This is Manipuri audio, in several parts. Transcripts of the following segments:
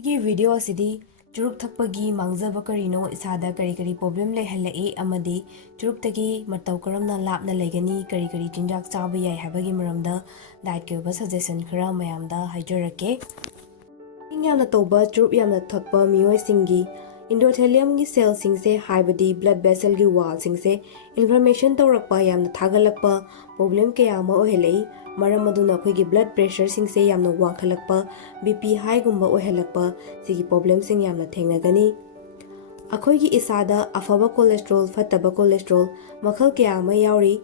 ꯁꯤꯒꯤ ꯚꯤꯗꯤꯑꯣ ꯑꯁꯤꯗꯤ ꯆꯨꯔꯨꯞ ꯊꯛꯄꯒꯤ ꯃꯥꯡꯖꯕ ꯀꯔꯤꯅꯣ, ꯏꯁꯥꯗ ꯀꯔꯤ ꯄ꯭ꯔꯣꯕ꯭ꯂꯦꯝ ꯂꯩꯍꯜꯂꯛꯏ ꯑꯃꯗꯤ ꯆꯨꯔꯨꯞꯇꯒꯤ ꯃꯇꯧ ꯀꯔꯝꯅ ꯂꯥꯞꯅ ꯂꯩꯒꯅꯤ, ꯀꯔꯤ ꯆꯤꯟꯖꯥꯛ ꯆꯥꯕ ꯌꯥꯏ ꯍꯥꯏꯕꯒꯤ ꯃꯔꯝꯗ ꯗꯥꯏꯠꯀꯤ ꯑꯣꯏꯕ ꯁꯖꯦꯁꯟ ꯈꯔ ꯃꯌꯥꯝꯗ ꯍꯥꯏꯖꯔꯛꯀꯦ꯫ ꯏꯁꯤꯡ ꯌꯥꯝꯅ ꯇꯧꯕ ꯆꯨꯔꯨꯞ ꯌꯥꯝꯅ ꯊꯛꯄ ꯃꯤꯑꯣꯏꯁꯤꯡꯒꯤ ꯏꯟꯗꯣꯊꯦꯂꯤꯌꯝꯒꯤ ꯁꯦꯜꯁꯤꯡꯁꯦ ꯍꯥꯏꯕꯗꯤ ꯕ꯭ꯂꯗ ꯚꯦꯁꯦꯜꯒꯤ ꯋꯥꯜꯁꯤꯡꯁꯦ ꯏꯟꯐ꯭ꯂꯥꯃꯦꯁꯟ ꯇꯧꯔꯛꯄ, ꯌꯥꯝꯅ ꯊꯥꯒꯠꯂꯛꯄ ꯄ꯭ꯔꯣꯕ꯭ꯂꯦꯝ ꯀꯌꯥ ꯑꯃ ꯑꯣꯏꯍꯜꯂꯛꯏ꯫ ꯃꯔꯝ ꯑꯗꯨꯅ ꯑꯩꯈꯣꯏꯒꯤ ꯕ꯭ꯂꯗ ꯄ꯭ꯔꯦꯁꯔꯁꯤꯡꯁꯦ ꯌꯥꯝꯅ ꯋꯥꯡꯈꯠꯂꯛꯄ, BP ꯍꯥꯏꯒꯨꯝꯕ ꯑꯣꯏꯍꯜꯂꯛꯄ ꯁꯤꯒꯤ ꯄ꯭ꯔꯣꯕ꯭ꯂꯦꯝꯁꯤꯡ ꯌꯥꯝꯅ ꯊꯦꯡꯅꯒꯅꯤ꯫ ꯑꯩꯈꯣꯏꯒꯤ ꯏꯁꯥꯗ ꯑꯐꯕ ꯀꯣꯂꯦꯁꯇ꯭ꯔꯣꯜ, ꯐꯠꯇꯕ ꯀꯣꯂꯦꯁꯇ꯭ꯔꯣꯜ ꯃꯈꯜ ꯀꯌꯥ ꯑꯃ ꯌꯥꯎꯔꯤ꯫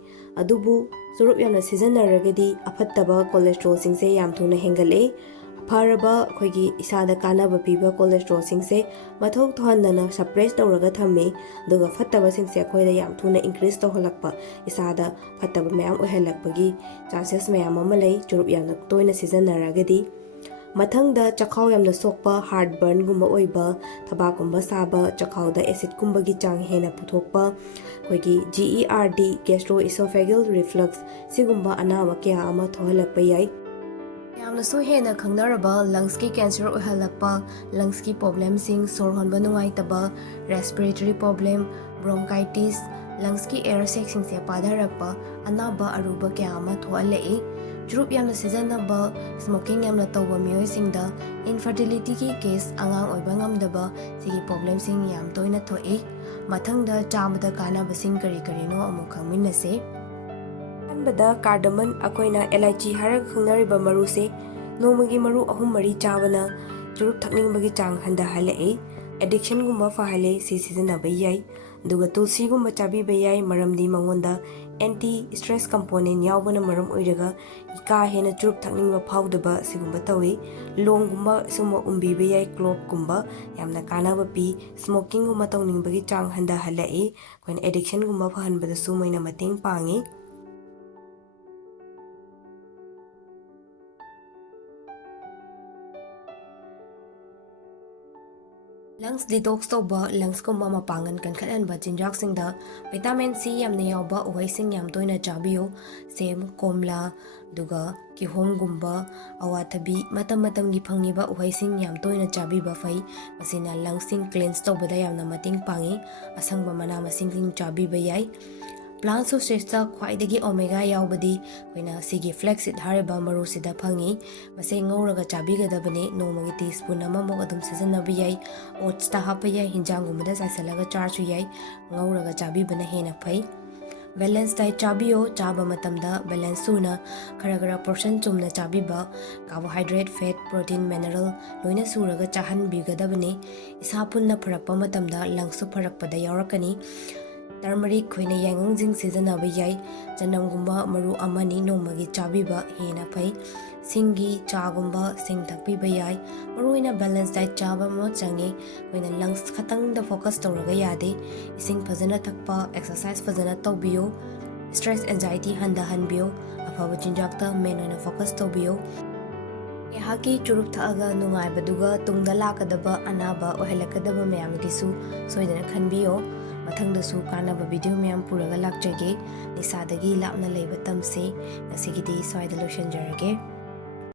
ꯑꯗꯨꯕꯨ ꯆꯨꯔꯨꯞ ꯌꯥꯝꯅ ꯁꯤꯖꯤꯟꯅꯔꯒꯗꯤ ꯑꯐꯠꯇꯕ ꯀꯣꯂꯦꯁꯇ꯭ꯔꯣꯜꯁꯤꯡꯁꯦ ꯌꯥꯝ ꯊꯨꯅ ꯍꯦꯟꯒꯠꯂꯛꯏ꯫ ꯐꯔꯕ ꯑꯩꯈꯣꯏꯒꯤ ꯏꯁꯥꯗ ꯀꯥꯟꯅꯕ ꯄꯤꯕ ꯀꯣꯂꯦꯁꯇ꯭ꯔꯣꯜꯁꯤꯡꯁꯦ ꯃꯊꯧ ꯇꯧꯍꯟꯗꯅ ꯁꯄ꯭ꯔꯦꯁ ꯇꯧꯔꯒ ꯊꯝꯃꯤ, ꯑꯗꯨꯒ ꯐꯠꯇꯕꯁꯤꯡꯁꯦ ꯑꯩꯈꯣꯏꯗ ꯌꯥꯝ ꯊꯨꯅ ꯏꯟꯀ꯭ꯔꯤꯖ ꯇꯧꯍꯜꯂꯛꯄ, ꯏꯁꯥꯗ ꯐꯠꯇꯕ ꯃꯌꯥꯝ ꯑꯣꯏꯍꯜꯂꯛꯄꯒꯤ ꯆꯥꯟꯁꯦꯁ ꯃꯌꯥꯝ ꯑꯃ ꯂꯩ ꯆꯨꯔꯨꯞ ꯌꯥꯝꯅ ꯇꯣꯏꯅ ꯁꯤꯖꯤꯟꯅꯔꯒꯗꯤ꯫ ꯃꯊꯪꯗ ꯆꯈꯥꯎ ꯌꯥꯝꯅ ꯁꯣꯛꯄ, ꯍꯥꯔꯠ ꯕꯔꯟꯒꯨꯝꯕ ꯑꯣꯏꯕ, ꯊꯕꯥꯛꯀꯨꯝꯕ ꯁꯥꯕ, ꯆꯈꯥꯎꯗ ꯑꯦꯁꯤꯗꯀꯨꯝꯕꯒꯤ ꯆꯥꯡ ꯍꯦꯟꯅ ꯄꯨꯊꯣꯛꯄ, ꯑꯩꯈꯣꯏꯒꯤ GERD ꯒꯦꯁꯇ꯭ꯔꯣ ꯏꯁꯣꯐꯦꯒꯦꯜ ꯔꯤꯐ꯭ꯂꯛꯁ ꯁꯤꯒꯨꯝꯕ ꯑꯅꯥꯕ ꯀꯌా ꯑꯃ ꯊꯣꯛꯍꯜꯂꯛꯄ ꯌꯥꯏ꯫ ꯌꯥꯝꯅꯁꯨ ꯍꯦꯟꯅ ꯈꯪꯅꯔꯕ ꯂꯪꯁꯀꯤ ꯀꯦꯟꯁꯔ ꯑꯣꯏꯍꯜꯂꯛꯄ, ꯂꯪꯁꯀꯤ ꯄ꯭ꯔꯣꯕ꯭ꯂꯦꯝꯁꯤꯡ, ꯁꯣꯔ ꯍꯣꯟꯕ ꯅꯨꯡꯉꯥꯏꯇꯕ, ꯔꯦꯁꯄꯤꯔꯦꯇꯔꯤ ꯄ꯭ꯔꯣꯕ꯭ꯂꯦꯝ, ꯕ꯭ꯔꯣꯡꯀꯥꯏꯇꯤꯁ, ꯂꯪꯁꯀꯤ ꯑꯦꯌꯔ ꯁꯦꯛꯁꯤꯡꯁꯦ ꯄꯥꯊꯔꯛꯄ, ꯑꯅꯥꯕ ꯑꯔꯨꯕ ꯀꯌꯥ ꯑꯃ ꯊꯣꯛꯍꯜꯂꯛꯏ꯫ ꯆꯨꯔꯨꯞ ꯌꯥꯝꯅ ꯁꯤꯖꯤꯟꯅꯕ, ꯁ꯭ꯃꯣꯀꯤꯡ ꯌꯥꯝꯅ ꯇꯧꯕ ꯃꯤꯑꯣꯏꯁꯤꯡꯗ ꯏꯟꯐꯔꯇꯤꯂꯤꯇꯤꯒꯤ ꯀꯦꯁ, ꯑꯉꯥꯡ ꯑꯣꯏꯕ ꯉꯝꯗꯕ ꯁꯤꯒꯤ ꯄ꯭ꯔꯣꯕ꯭ꯂꯦꯝꯁꯤꯡ ꯌꯥꯝ ꯇꯣꯏꯅ ꯊꯣꯛꯏ꯫ ꯃꯊꯪꯗ ꯆꯥꯕꯗ ꯀꯥꯟꯅꯕꯁꯤꯡ ꯀꯔꯤꯅꯣ ꯑꯃꯨꯛ ꯈꯪꯃꯤꯟꯅꯁꯦ꯫ ꯑꯍꯥꯟꯕꯗ ꯀꯥꯔꯗꯃꯟ, ꯑꯩꯈꯣꯏꯅ ꯑꯦꯂꯥꯏꯆꯤ ꯍꯥꯏꯔꯒ ꯈꯪꯅꯔꯤꯕ ꯃꯔꯨꯁꯦ ꯅꯣꯡꯃꯒꯤ ꯃꯔꯨ 3-4 ꯆꯥꯕꯅ ꯆꯨꯔꯨꯞ ꯊꯛꯅꯤꯡꯕꯒꯤ ꯆꯥꯡ ꯍꯟꯊꯍꯜꯂꯛꯏ, ꯑꯦꯗꯤꯛꯁꯟꯒꯨꯝꯕ ꯐꯍꯜꯂꯤ, ꯁꯤꯖꯤꯟꯅꯕ ꯌꯥꯏ꯫ ꯑꯗꯨꯒ ꯇꯨꯜꯁꯤꯒꯨꯝꯕ ꯆꯥꯕꯤꯕ ꯌꯥꯏ, ꯃꯔꯝꯗꯤ ꯃꯉꯣꯟꯗ ꯑꯦꯟꯇꯤ ꯁ꯭ꯇ꯭ꯔꯦꯁ ꯀꯝꯄꯣꯅꯦꯟ ꯌꯥꯎꯕꯅ ꯃꯔꯝ ꯑꯣꯏꯔꯒ ꯀꯥ ꯍꯦꯟꯅ ꯆꯨꯔꯨꯞ ꯊꯛꯅꯤꯡꯕ ꯐꯥꯎꯗꯕ ꯁꯤꯒꯨꯝꯕ ꯇꯧꯏ꯫ ꯂꯣꯡꯒꯨꯝꯕ ꯁꯤꯒꯨꯝꯕ ꯎꯝꯕꯤꯕ ꯌꯥꯏ, ꯀ꯭ꯂꯣꯞꯀꯨꯝꯕ ꯌꯥꯝꯅ ꯀꯥꯟꯅꯕ ꯄꯤ꯫ ꯁ꯭ꯃꯣꯀꯤꯡꯒꯨꯝꯕ ꯇꯧꯅꯤꯡꯕꯒꯤ ꯆꯥꯡ ꯍꯟꯊꯍꯜꯂꯛꯏ, ꯑꯩꯈꯣꯏꯅ ꯑꯦꯗꯤꯛꯁꯟꯒꯨꯝꯕ ꯐꯍꯟꯕꯗꯁꯨ ꯃꯣꯏꯅ ꯃꯇꯦꯡ ꯄꯥꯡꯉꯤ꯫ ꯂꯪꯁ ꯗꯤꯇꯣꯛꯁ ꯇꯧꯕ, ꯂꯪꯁꯀꯨꯝꯕ ꯃꯄꯥꯡꯒꯜ ꯀꯟꯈꯠꯍꯟꯕ ꯆꯤꯟꯖꯥꯛꯁꯤꯡꯗ ꯚꯤꯇꯥꯃꯤꯟ ꯁꯤ ꯌꯥꯝꯅ ꯌꯥꯎꯕ ꯎꯍꯩꯁꯤꯡ ꯌꯥꯝ ꯇꯣꯏꯅ ꯆꯥꯕꯤꯌꯨ꯫ ꯁꯦꯝ, ꯀꯣꯝꯂꯥ, ꯑꯗꯨꯒ ꯀꯤꯍꯣꯝꯒꯨꯝꯕ, ꯑꯋꯥꯊꯕꯤ, ꯃꯇꯝꯒꯤ ꯐꯪꯉꯤꯕ ꯎꯍꯩꯁꯤꯡ ꯌꯥꯝ ꯇꯣꯏꯅ ꯆꯥꯕꯤꯕ ꯐꯩ꯫ ꯃꯁꯤꯅ ꯂꯪꯁꯁꯤꯡ ꯀ꯭ꯂꯦꯟꯁ ꯇꯧꯕꯗ ꯌꯥꯝꯅ ꯃꯇꯦꯡ ꯄꯥꯡꯉꯤ꯫ ꯑꯁꯪꯕ ꯃꯅꯥ ꯃꯁꯤꯡꯁꯤꯡ ꯆꯥꯕꯤꯕ ꯌꯥꯏ꯫ ꯄ꯭ꯂꯥꯟꯠ ꯁꯣꯔꯁꯦꯁꯇ ꯈ꯭ꯋꯥꯏꯗꯒꯤ ꯑꯣꯃꯦꯒꯥ ꯌꯥꯎꯕꯗꯤ ꯑꯩꯈꯣꯏꯅ ꯁꯤꯒꯤ ꯐ꯭ꯂꯦꯛꯁꯤꯠ ꯍꯥꯏꯔꯤꯕ ꯃꯔꯨꯁꯤꯗ ꯐꯪꯉꯤ꯫ ꯃꯁꯤ ꯉꯧꯔꯒ ꯆꯥꯕꯤꯒꯗꯕꯅꯤ, ꯅꯣꯡꯃꯒꯤ ꯇꯤꯁꯄꯨꯟ ꯑꯃꯃꯨꯛ ꯑꯗꯨꯝ ꯁꯤꯖꯤꯟꯅꯕ ꯌꯥꯏ꯫ ꯑꯣꯠꯁꯇ ꯍꯥꯞꯄ ꯌꯥꯏ, ꯍꯤꯟꯖꯥꯡꯒꯨꯝꯕꯗ ꯆꯥꯏꯁꯤꯜꯂꯒ ꯆꯥꯔꯁꯨ ꯌꯥꯏ, ꯉꯧꯔꯒ ꯆꯥꯕꯤꯕꯅ ꯍꯦꯟꯅ ꯐꯩ꯫ ꯕꯦꯂꯦꯟꯁ ꯗꯥꯏꯠ ꯆꯥꯕꯤꯌꯨ, ꯆꯥꯕ ꯃꯇꯝꯗ ꯕꯦꯂꯦꯟꯁ ꯁꯨꯅ ꯈꯔ ꯄꯣꯔꯁꯟ ꯆꯨꯝꯅ ꯆꯥꯕꯤꯕ, ꯀꯥꯔꯕꯣꯍꯥꯏꯗ꯭ꯔꯦꯠ, ꯐꯦꯠ, ꯄ꯭ꯔꯣꯇꯤꯟ, ꯃꯤꯅꯔꯦꯜ ꯂꯣꯏꯅ ꯁꯨꯔꯒ ꯆꯥꯍꯟꯕꯤꯒꯗꯕꯅꯤ꯫ ꯏꯁꯥ ꯄꯨꯟꯅ ꯐꯔꯛꯄ ꯃꯇꯝꯗ ꯂꯪꯁꯁꯨ ꯐꯔꯛꯄꯗ ꯌꯥꯎꯔꯛꯀꯅꯤ꯫ ꯇꯔꯃꯔꯤꯛ, ꯑꯩꯈꯣꯏꯅ ꯌꯥꯏꯉꯪꯖꯤꯡ ꯁꯤꯖꯤꯟꯅꯕ ꯌꯥꯏ꯫ ꯆꯅꯝꯒꯨꯝꯕ ꯃꯔꯨ ꯑꯃꯅꯤ ꯅꯣꯡꯃꯒꯤ ꯆꯥꯕꯤꯕ ꯍꯦꯟꯅ ꯐꯩ꯫ ꯁꯤꯡꯒꯤ ꯆꯥꯒꯨꯝꯕ ꯁꯤꯡ ꯊꯛꯄꯤꯕ ꯌꯥꯏ꯫ ꯃꯔꯨꯑꯣꯏꯅ ꯕꯦꯂꯦꯟꯁ ꯗꯥꯏꯠ ꯆꯥꯕ ꯑꯃ ꯆꯪꯉꯤ꯫ ꯑꯩꯈꯣꯏꯅ ꯂꯪꯁ ꯈꯛꯇꯪꯗ ꯐꯣꯀꯁ ꯇꯧꯔꯒ ꯌꯥꯗꯦ꯫ ꯏꯁꯤꯡ ꯐꯖꯅ ꯊꯛꯄ, ꯑꯦꯛꯁꯔꯁꯥꯏꯖ ꯐꯖꯅ ꯇꯧꯕꯤꯌꯨ, ꯁ꯭ꯇ꯭ꯔꯦꯁ ꯑꯦꯟꯖꯥꯏꯇꯤ ꯍꯟꯊꯍꯟꯕꯤꯌꯨ, ꯑꯐꯕ ꯆꯤꯟꯖꯥꯛꯇ ꯃꯦꯟ ꯑꯣꯏꯅ ꯐꯣꯀꯁ ꯇꯧꯕꯤꯌꯨ꯫ ꯉꯥꯏꯍꯥꯛꯀꯤ ꯆꯨꯔꯨꯞ ꯊꯛꯑꯒ ꯅꯨꯡꯉꯥꯏꯕꯗꯨꯒ ꯇꯨꯡꯗ ꯂꯥꯛꯀꯗꯕ ꯑꯅꯥꯕ ꯑꯣꯏꯍꯜꯂꯛꯀꯗꯕ ꯃꯌꯥꯝꯒꯤꯁꯨ ꯁꯣꯏꯗꯅ ꯈꯟꯕꯤꯌꯣ꯫ ꯃꯊꯪꯗꯁꯨ ꯀꯥꯟꯅꯕ ꯚꯤꯗꯤꯑꯣ ꯃꯌꯥꯝ ꯄꯨꯔꯒ ꯂꯥꯛꯆꯒꯦ꯫ ꯅꯤꯁꯥꯗꯒꯤ ꯂꯥꯞꯅ ꯂꯩꯕ ꯇꯝꯁꯤ꯫ ꯉꯁꯤꯒꯤꯗꯤ ꯁ꯭ꯋꯥꯏꯗ ꯂꯣꯏꯁꯤꯟꯖꯔꯒꯦ꯫